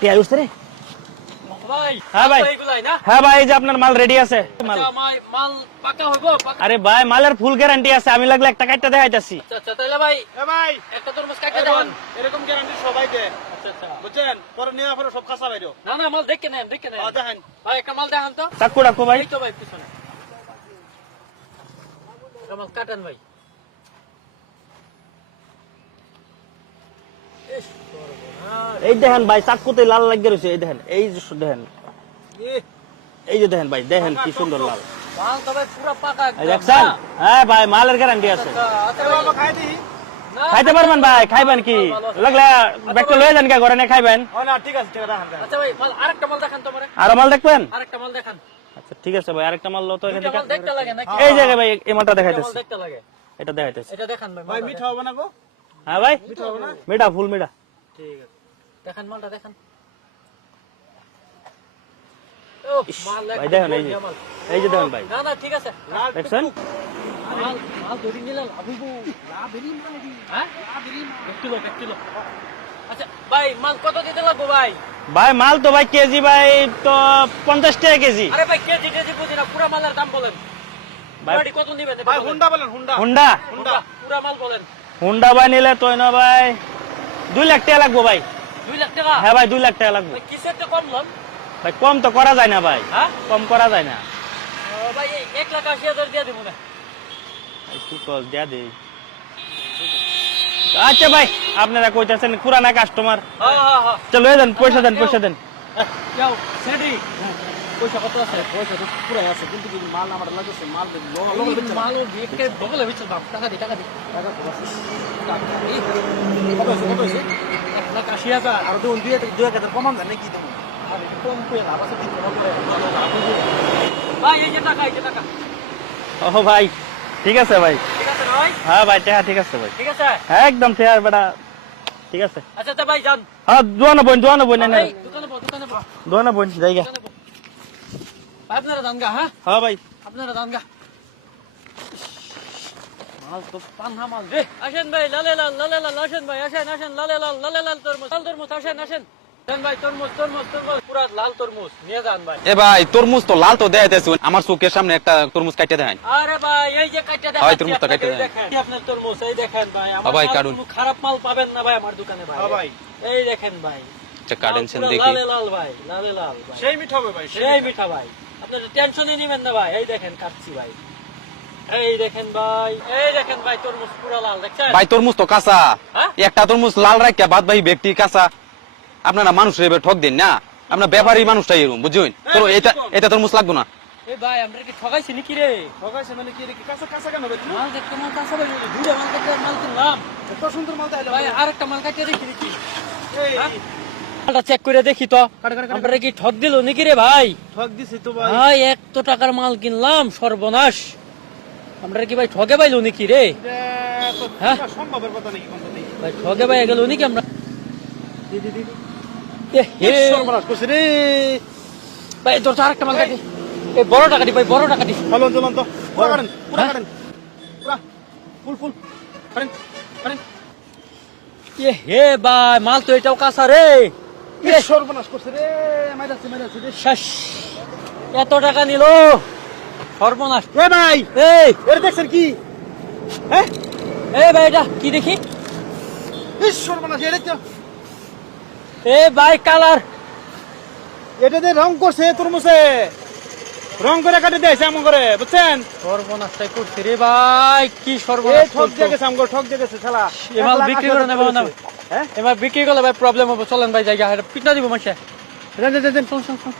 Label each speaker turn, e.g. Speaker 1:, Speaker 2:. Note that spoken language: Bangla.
Speaker 1: কে উঠছে রে।
Speaker 2: ভাই
Speaker 1: হ্যাঁ ভাই।
Speaker 2: তো এইগুলাই না?
Speaker 1: হ্যাঁ ভাই যে আপনার মাল রেডি আছে। মাল
Speaker 2: আচ্ছা, মাল। মাল পাকা হইবো
Speaker 1: আরে ভাই মালের ফুল গ্যারান্টি আছে আমি লাগলে একটা কাটটা দেখাইতাছি।
Speaker 2: আচ্ছা আচ্ছা তাহলে ভাই
Speaker 3: এ ভাই।
Speaker 2: একটা তরমুজ কাটে
Speaker 3: এরকম
Speaker 2: দেন।
Speaker 3: এরকম গ্যারান্টি সবাই দেয়
Speaker 2: আচ্ছা আচ্ছা।
Speaker 3: বুঝছেন? পরে নেওয়া পরে সব খাসা বাইরো।
Speaker 2: না না মাল দেখে নেন দেখে নেন।
Speaker 3: দেখেন।
Speaker 2: ভাই একটা মাল দেখান তো।
Speaker 1: চাকু রাখো ভাই।
Speaker 2: তো ভাই পিছনে। একটা মাল কাটেন ভাই ইস, সর্বনাশ।
Speaker 1: এই দেখেন ভাই চাকুতে লাল লাগিয়ে রয়েছে এই দেখেন এই যে দেখেন। এই যে দেখেন ভাই দেখেন কি সুন্দর লাল। দেখছেন? হ্যাঁ ভাই মালের গ্যারান্টি আছে।
Speaker 2: আচ্ছা, আচ্ছা ভাই,
Speaker 3: খাই দিই।
Speaker 2: না,
Speaker 1: খাইতে পারবেন ভাই খাইবেন কি? লাগলে ব্যাগটা লয়ে যান কে ঘরে নিয়ে খাইবেন।
Speaker 3: ও না ঠিক আছে ঠিক আছে রাখেন, রাখেন।
Speaker 2: আচ্ছা ভাই মাল আরেকটা মাল দেখান তো আমারে।
Speaker 1: আরও মাল দেখবেন?
Speaker 2: আরেকটা মাল দেখান।
Speaker 1: আচ্ছা ঠিক আছে ভাই আরেকটা মাল লো তো এখান থেকে। এই জায়গায় ভাই এই মালটা দেখাইতেছি।
Speaker 2: দেখতে লাগে।
Speaker 1: এটা দেখাইতেছি।
Speaker 2: এটা দেখান ভাই
Speaker 3: মিঠা হবে না গো?
Speaker 1: হ্যাঁ ভাই?
Speaker 3: মিঠা হবে না?
Speaker 1: মিঠা ফুল মিঠা।
Speaker 3: ঠিক আছে।
Speaker 2: দেখান মালটা দেখান।
Speaker 1: ভাই দেখেন এই যে এই যে দেখেন ভাই।
Speaker 2: না না ঠিক আছে।
Speaker 1: দেখছেন?
Speaker 2: মাল মাল ধরি নিলে লাভ হইব হ্যাঁ? এক কিলো এক কিলো আচ্ছা ভাই মাল কত দিতে লাগবো ভাই?
Speaker 1: ভাই মাল তো ভাই কেজি ভাই তো পঞ্চাশ টাকা কেজি।
Speaker 2: আরে ভাই কেজি কেজি বুঝি না পুরা মালের দাম বলেন।
Speaker 1: ভাই
Speaker 2: গাড়ি কত নিবেন?
Speaker 3: ভাই হুন্ডা বলেন হুন্ডা।
Speaker 1: হুন্ডা?
Speaker 2: হুন্ডা পুরা মাল বলেন।
Speaker 1: হুন্ডা ভাই নিলে তো না ভাই দুই লাখ টাকা লাগবো ভাই।
Speaker 2: দুই লাখ টাকা?
Speaker 1: হ্যাঁ ভাই দুই লাখ টাকা লাগবে।
Speaker 2: ভাই কিসের কম লন
Speaker 1: ভাই কম তো করা যায় না ভাই।
Speaker 2: হ্যাঁ?
Speaker 1: কম করা যায় না।
Speaker 2: ও ভাই এক লাখ আশি হাজার দিয়ে দিব না।
Speaker 1: একটু কল দেয়া দে। আচ্ছা ভাই আপনারা কইতাছেন পুরানা কাস্টমার
Speaker 2: হ্যাঁ হ্যাঁ
Speaker 1: চলো দেন পয়সা দেন পয়সা দেন।
Speaker 2: পয়সা কত আছে?
Speaker 3: পয়সা তো পুরো আছে কিন্তু মাল আমার লাগছে মাল
Speaker 2: মালও বিকে বগলে বিচল বাপ টাকা দি টাকা দি। এই
Speaker 3: কত আছে? কত আছে
Speaker 2: লাখ আশি হাজার
Speaker 3: আর দুই দুই দুই হাজার কমান জানে কি তুমি?
Speaker 2: আর কম করে লাভ আছে তিন কম করে ভাই এই যে টাকা এই যে টাকা।
Speaker 1: ও ভাই ঠিক আছে ভাই।
Speaker 2: ঠিক আছে ভাই?
Speaker 1: হ্যাঁ ভাই টেহা ঠিক আছে ভাই।
Speaker 2: ঠিক আছে?
Speaker 1: হ্যাঁ একদম টেহা বেটা। ঠিক আছে।
Speaker 2: আচ্ছা তা ভাই যান।
Speaker 1: হ্যাঁ দোয়ানো বোন বোন না।
Speaker 2: ভাই, দোকানে বল দোকানে বল
Speaker 1: দোয়ানো বোন
Speaker 2: ভাই, আপনারা যান গা হ্যাঁ?
Speaker 1: হ্যাঁ ভাই।
Speaker 2: আপনারা যান গা। মাল তো পান্না মাল রে। আসেন ভাই লালে লাল লালে লাল আসেন ভাই আসেন আসেন লালে লাল লালে লাল তরমুজ লাল তরমুজ আসেন আসেন। দেন ভাই তরমুজ তরমুজ তরমুজ পুরা লাল তরমুজ নিয়ে যান ভাই।
Speaker 4: এ ভাই তরমুজ তো লাল তো দেখাইতেছে আমার চোখের সামনে একটা তরমুজ কাটতে দেন।
Speaker 2: খারাপ মাল পাবেন না ভাই আমার দোকানে ভাই।
Speaker 3: হ্যাঁ ভাই।
Speaker 2: এই দেখেন ভাই।
Speaker 4: আচ্ছা কাটেনছেন দেখি
Speaker 2: লালে লাল ভাই লালে লাল ভাই
Speaker 3: সেই মিঠা হবে ভাই
Speaker 2: সেই মিঠা ভাই। আপনার টেনশনই নিবেন না ভাই এই দেখেন কাটছি ভাই। এই দেখেন ভাই এই দেখেন ভাই তরমুজ পুরা লাল দেখছেন?
Speaker 4: ভাই তরমুজ তো কাঁচা।
Speaker 2: হ্যাঁ?
Speaker 4: একটা তরমুজ লাল রাখিয়া বাদ ভাই ব্যক্তি কাঁচা। আপনারা এবার ঠক দিন না? ব্যাপারী মানুষটাই এরকম বুঝুন তো এটা এটা তরমুজ লাগবো না?
Speaker 2: এই ভাই আমরা কি ঠগাইছি নাকি রে?
Speaker 3: ঠকাইছে মানে কি রে? কাঁচা কাঁচা কেন হবে
Speaker 2: মাল দেখতে মাল কাঁচা ভাই দুটো মাল কাটে মাল কিনলাম।
Speaker 3: এত সুন্দর মাল তাইলে
Speaker 2: ভাই আরেকটা মাল কাটিয়ে দেখি দেখি? মালটা চেক করে দেখি তো।
Speaker 3: কাটে কাটে কাটে।
Speaker 2: আমরা কি ঠক দিল নাকি রে ভাই?
Speaker 3: ঠক দিছি তো ভাই।
Speaker 2: ভাই এত টাকার মাল কিনলাম সর্বনাশ। আমরা কি ভাই ঠগে পাইলো নাকি রে? হ্যাঁ?
Speaker 3: সম্ভবের কথা নাকি কোন কথা
Speaker 2: ভাই ঠগে পাই গেল নাকি আমরা? ভাই তোর তো আরেকটা মাল কাটি। এই বড় টাকা দি ভাই বড় টাকা দি।
Speaker 3: চলুন চলুন তো। পুরা কাটেন পুরা
Speaker 2: হ্যাঁ?
Speaker 3: কাটেন। পুরা ফুল ফুল। কাটেন কাটেন।
Speaker 2: এ হে ভাই মাল তো এটাও কাঁচা রে।
Speaker 3: সর্বনাশ করছে রে। মাইরাছে মাইরাছে রে।
Speaker 2: শেষ। এত টাকা নিল। সর্বনাশ।
Speaker 3: এ ভাই
Speaker 2: এই।
Speaker 3: এর দেখছেন কি? হ্যাঁ?
Speaker 2: এই ভাই এটা কি দেখি?
Speaker 3: সর্বনাশ এটা তো।
Speaker 2: এ ভাই কালার।
Speaker 3: এটা যে রং করছে তরমুজে। রং করে কাটে দিয়েছে এমন করে বুঝছেন?
Speaker 2: সর্বনাশটাই করছে রে ভাই কি সর্বনাশ
Speaker 3: ঠক দিয়ে? গেছে আমগো ঠক দিয়ে গেছে শালা।
Speaker 2: এ মাল বিক্রি করে নেব না।
Speaker 3: হ্যাঁ?
Speaker 2: এবার বিক্রি করলে ভাই প্রবলেম হবে চলেন ভাই জায়গা পিটনা দিব মাসে
Speaker 3: দেন দেন দেন
Speaker 2: শোন শোন শোন